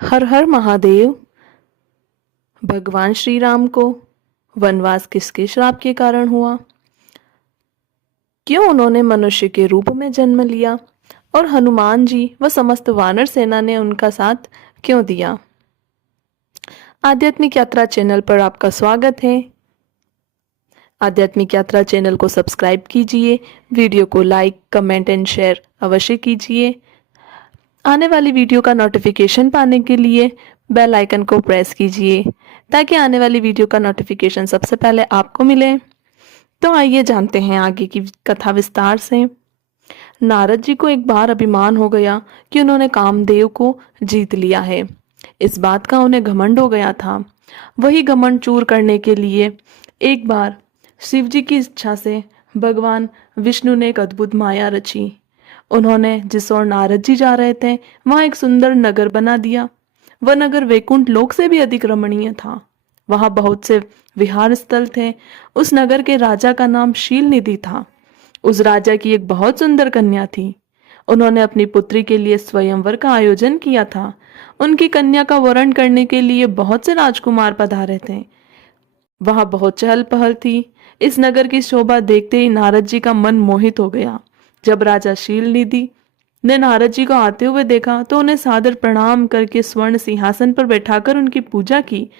हर हर महादेव। भगवान श्री राम को वनवास किसके श्राप के कारण हुआ? क्यों उन्होंने मनुष्य के रूप में जन्म लिया और हनुमान जी व समस्त वानर सेना ने उनका साथ क्यों दिया? आध्यात्मिक यात्रा चैनल पर आपका स्वागत है। आध्यात्मिक यात्रा चैनल को सब्सक्राइब कीजिए, वीडियो को लाइक, कमेंट एंड शेयर अवश्य कीजिए। आने वाली वीडियो का नोटिफिकेशन पाने के लिए बेल आइकन को प्रेस कीजिए ताकि आने वाली वीडियो का नोटिफिकेशन सबसे पहले आपको मिले। तो आइए जानते हैं आगे की कथा विस्तार से। नारद जी को एक बार अभिमान हो गया कि उन्होंने कामदेव को जीत लिया है। इस बात का उन्हें घमंड हो गया था। वही घमंड चूर करने के लिए एक बार शिव जी की इच्छा से भगवान विष्णु ने एक अद्भुत माया रची। उन्होंने जिस ओर नारद जी जा रहे थे वहां एक सुंदर नगर बना दिया। वह नगर वैकुंठ लोक से भी अधिक रमणीय था। वहां बहुत से विहार स्थल थे। उस नगर के राजा का नाम शील निधि था। उस राजा की एक बहुत सुंदर कन्या थी। उन्होंने अपनी पुत्री के लिए स्वयंवर का आयोजन किया था। उनकी कन्या का वरण करने के लिए बहुत से राजकुमार पधारे थे। वहां बहुत चहल पहल थी। इस नगर की शोभा देखते ही नारद जी का मन मोहित हो गया। जब राजा शील निधि ने नारद जी को आते हुए देखा तो उन्हें सादर प्रणाम करके स्वर्ण सिंहासन पर बैठाकर उनकी पूजा की।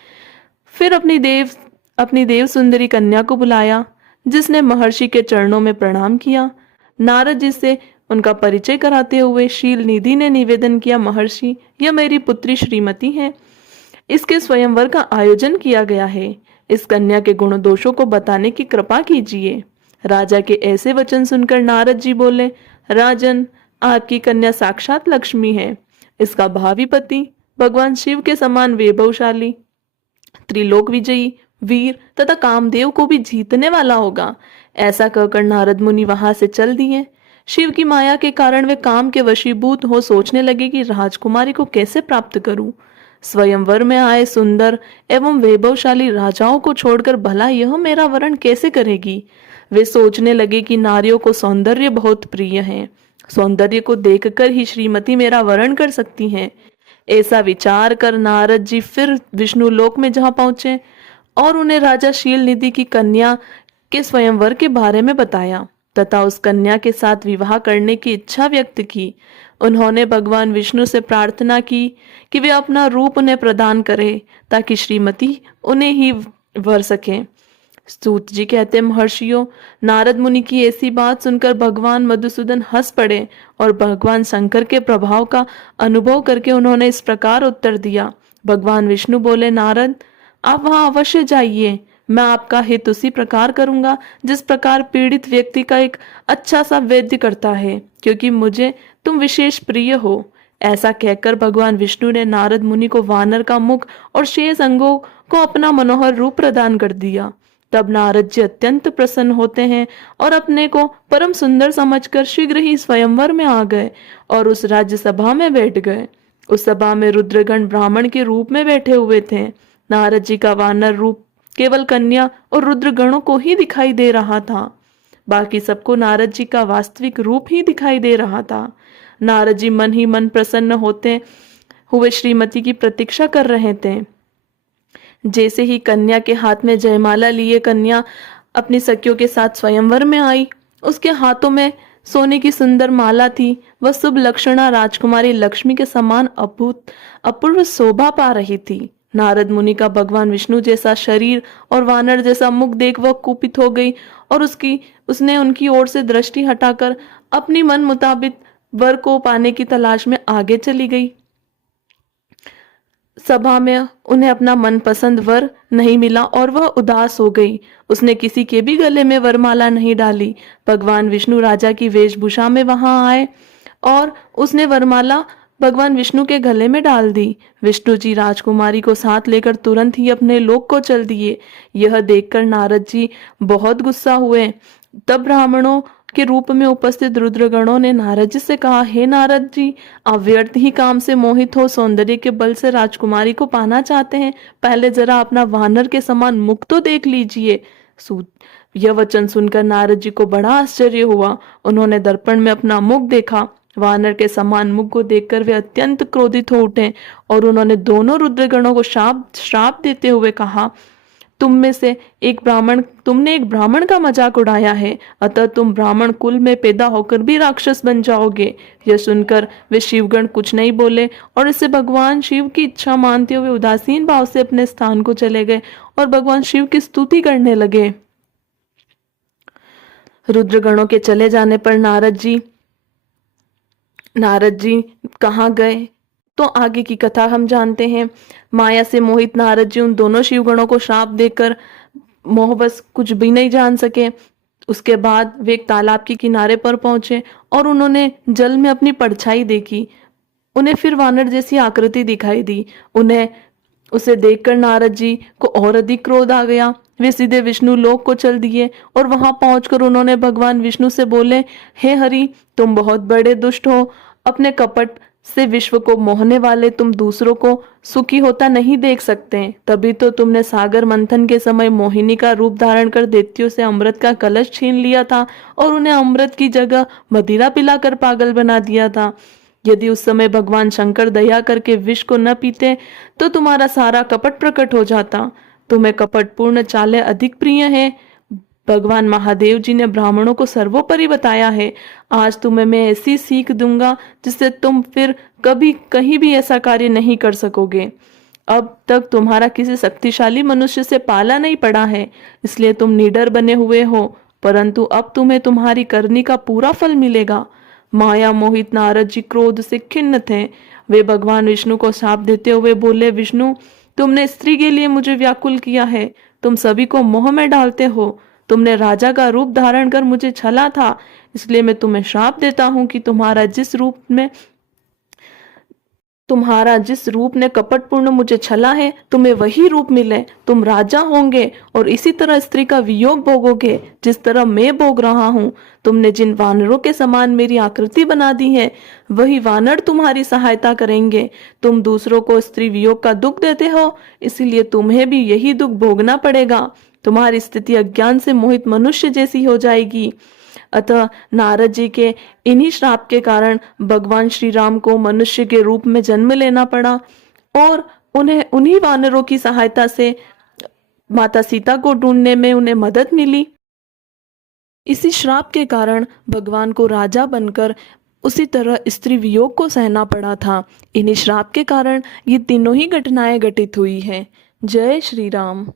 फिर अपनी देव सुंदरी कन्या को बुलाया, जिसने महर्षि के चरणों में प्रणाम किया। नारद जी से उनका परिचय कराते हुए शील निधि ने निवेदन किया, महर्षि, यह मेरी पुत्री श्रीमती है। इसके स्वयंवर का आयोजन किया गया है। इस कन्या के गुण दोषों को बताने की कृपा कीजिए। राजा के ऐसे वचन सुनकर नारद जी बोले, राजन, आपकी कन्या साक्षात लक्ष्मी है। इसका भावी पति भगवान शिव के समान वैभवशाली, त्रिलोक विजयी, वीर तथा कामदेव को भी जीतने वाला होगा। ऐसा कहकर नारद मुनि वहां से चल दिए। शिव की माया के कारण वे काम के वशीभूत हो सोचने लगे कि राजकुमारी को कैसे प्राप्त करूं। स्वयंवर में आए सुंदर एवं वैभवशाली राजाओं को छोड़कर भला यह मेरा वरण कैसे करेगी। वे सोचने लगे कि नारियों को सौंदर्य बहुत प्रिय है। सौंदर्य को देखकर ही श्रीमती मेरा वरण कर सकती हैं। ऐसा विचार कर नारद जी फिर विष्णु लोक में जहां पहुंचे और उन्हें राजा शील निधि की कन्या के स्वयंवर के बारे में बताया तथा उस कन्या के साथ विवाह करने की इच्छा व्यक्त की। उन्होंने भगवान विष्णु से प्रार्थना की कि वे अपना रूप उन्हें प्रदान करें ताकि श्रीमती उन्हें ही वर सके। सूत जी कहते, महर्षियों, नारद मुनि की ऐसी बात सुनकर भगवान मधुसूदन हंस पड़े और भगवान शंकर के प्रभाव का अनुभव करके उन्होंने इस प्रकार उत्तर दिया। भगवान विष्णु बोले, नारद, आप वहां अवश्य जाइए। मैं आपका हित उसी प्रकार करूंगा जिस प्रकार पीड़ित व्यक्ति का एक अच्छा सा वैद्य करता है, क्योंकि मुझे तुम विशेष प्रिय हो। ऐसा कहकर भगवान विष्णु ने नारद मुनि को वानर का मुख और शेष अंगों को अपना मनोहर रूप प्रदान कर दिया। तब नारद जी अत्यंत प्रसन्न होते हैं और अपने को परम सुंदर समझकर शीघ्र ही स्वयंवर में आ गए और उस राज्य सभा में बैठ गए। उस सभा में रुद्रगण ब्राह्मण के रूप में बैठे हुए थे। नारद जी का वानर रूप केवल कन्या और रुद्रगणों को ही दिखाई दे रहा था। बाकी सबको नारद जी का वास्तविक रूप ही दिखाई दे रहा था। नारद जी मन ही मन प्रसन्न होते हुए श्रीमती की प्रतीक्षा कर रहे थे। जैसे ही कन्या के हाथ में जयमाला लिए कन्या अपनी सखियों के साथ स्वयंवर में आई, उसके हाथों में सोने की सुंदर माला थी। वह शुभ लक्षणा राजकुमारी लक्ष्मी के समान अपूर्व शोभा पा रही थी। नारद मुनि का भगवान विष्णु जैसा शरीर और वानर जैसा मुख देख वह कुपित हो गई और उसने उनकी ओर से दृष्टि हटाकर अपनी मन मुताबिक वर को पाने की तलाश में आगे चली गई। सभा में उन्हें अपना मनपसंद वर नहीं मिला और वह उदास हो गई। उसने किसी के भी गले में वरमाला नहीं डाली। भगवान विष्णु राजा की वेशभूषा में वहां आए और उसने वरमाला भगवान विष्णु के गले में डाल दी। विष्णु जी राजकुमारी को साथ लेकर तुरंत ही अपने लोक को चल दिए। यह देखकर नारद जी बहुत गुस्सा हुए। तब ब्राह्मणों के रूप में उपस्थित रुद्रगणों ने नारद जी से कहा, हे नारद जी, आप व्यर्थ ही काम से मोहित हो सौंदर्य के बल से राजकुमारी को पाना चाहते हैं। पहले जरा अपना वानर के समान मुख तो देख लीजिए। यह वचन सुनकर नारद जी को बड़ा आश्चर्य हुआ। उन्होंने दर्पण में अपना मुख देखा वानर के समान मुख को देखकर वे अत्यंत क्रोधित हो उठे और उन्होंने दोनों रुद्रगणों को श्राप देते हुए कहा, तुमने एक ब्राह्मण का मजाक उड़ाया है, अतः तुम ब्राह्मण कुल में पैदा होकर भी राक्षस बन जाओगे। यह सुनकर वे शिवगण कुछ नहीं बोले और इससे भगवान शिव की इच्छा मानते हुए उदासीन भाव से अपने स्थान को चले गए और भगवान शिव की स्तुति करने लगे। रुद्रगणों के चले जाने पर नारद जी कहाँ गए, तो आगे की कथा हम जानते हैं। माया से मोहित नारद जी उन दोनों शिवगणों को श्राप देकर मोहवश कुछ भी नहीं जान सके। उसके बाद वे एक तालाब के किनारे पर पहुंचे और उन्होंने जल में अपनी परछाई देखी। उन्हें फिर वानर जैसी आकृति दिखाई दी। उसे देखकर नारद जी को और अधिक क्रोध आ गया। वे सीधे विष्णु लोक को चल दिए और वहां पहुंचकर उन्होंने भगवान विष्णु से बोले, हे हरि, तुम बहुत बड़े दुष्ट हो। अपने कपट से विश्व को मोहने वाले तुम दूसरों को सुखी होता नहीं देख सकते। तभी तो तुमने सागर मंथन के समय मोहिनी का रूप धारण कर दैत्यों से अमृत का कलश छीन लिया था और उन्हें अमृत की जगह मदिरा पिलाकर पागल बना दिया था। यदि उस समय भगवान शंकर दया करके विष को न पीते तो तुम्हारा सारा कपट प्रकट हो जाता। तुम्हें कपट पूर्ण चालें अधिक प्रिय है। भगवान महादेव जी ने ब्राह्मणों को सर्वोपरि बताया है। आज तुम्हें मैं ऐसी सीख दूंगा जिससे तुम फिर कभी कहीं भी ऐसा कार्य नहीं कर सकोगे। अब तक तुम्हारा किसी शक्तिशाली मनुष्य से पाला नहीं पड़ा है, इसलिए तुम निडर बने हुए हो, परंतु अब तुम्हें तुम्हारी करनी का पूरा फल मिलेगा। माया मोहित नारद जी क्रोध से खिन्न थे। वे भगवान विष्णु को शाप देते हुए बोले, विष्णु, तुमने स्त्री के लिए मुझे व्याकुल किया है। तुम सभी को मोह में डालते हो। तुमने राजा का रूप धारण कर मुझे छला था, इसलिए मैं तुम्हें श्राप देता हूं कि तुम्हारा जिस रूप ने कपटपूर्ण मुझे छला है, तुम्हें वही रूप मिले। तुम राजा होंगे और इसी तरह स्त्री का वियोग भोगोगे जिस तरह मैं भोग रहा हूँ। तुमने जिन वानरों के समान मेरी आकृति बना दी है, वही वानर तुम्हारी सहायता करेंगे। तुम दूसरों को स्त्री वियोग का दुख देते हो, इसीलिए तुम्हें भी यही दुख भोगना पड़ेगा। तुम्हारी स्थिति अज्ञान से मोहित मनुष्य जैसी हो जाएगी। अतः नारद जी के इन्हीं श्राप के कारण भगवान श्री राम को मनुष्य के रूप में जन्म लेना पड़ा और उन्हें उन्हीं वानरों की सहायता से माता सीता को ढूंढने में उन्हें मदद मिली। इसी श्राप के कारण भगवान को राजा बनकर उसी तरह स्त्री वियोग को सहना पड़ा था। इन्हीं श्राप के कारण ये तीनों ही घटनाएं घटित हुई है। जय श्री राम।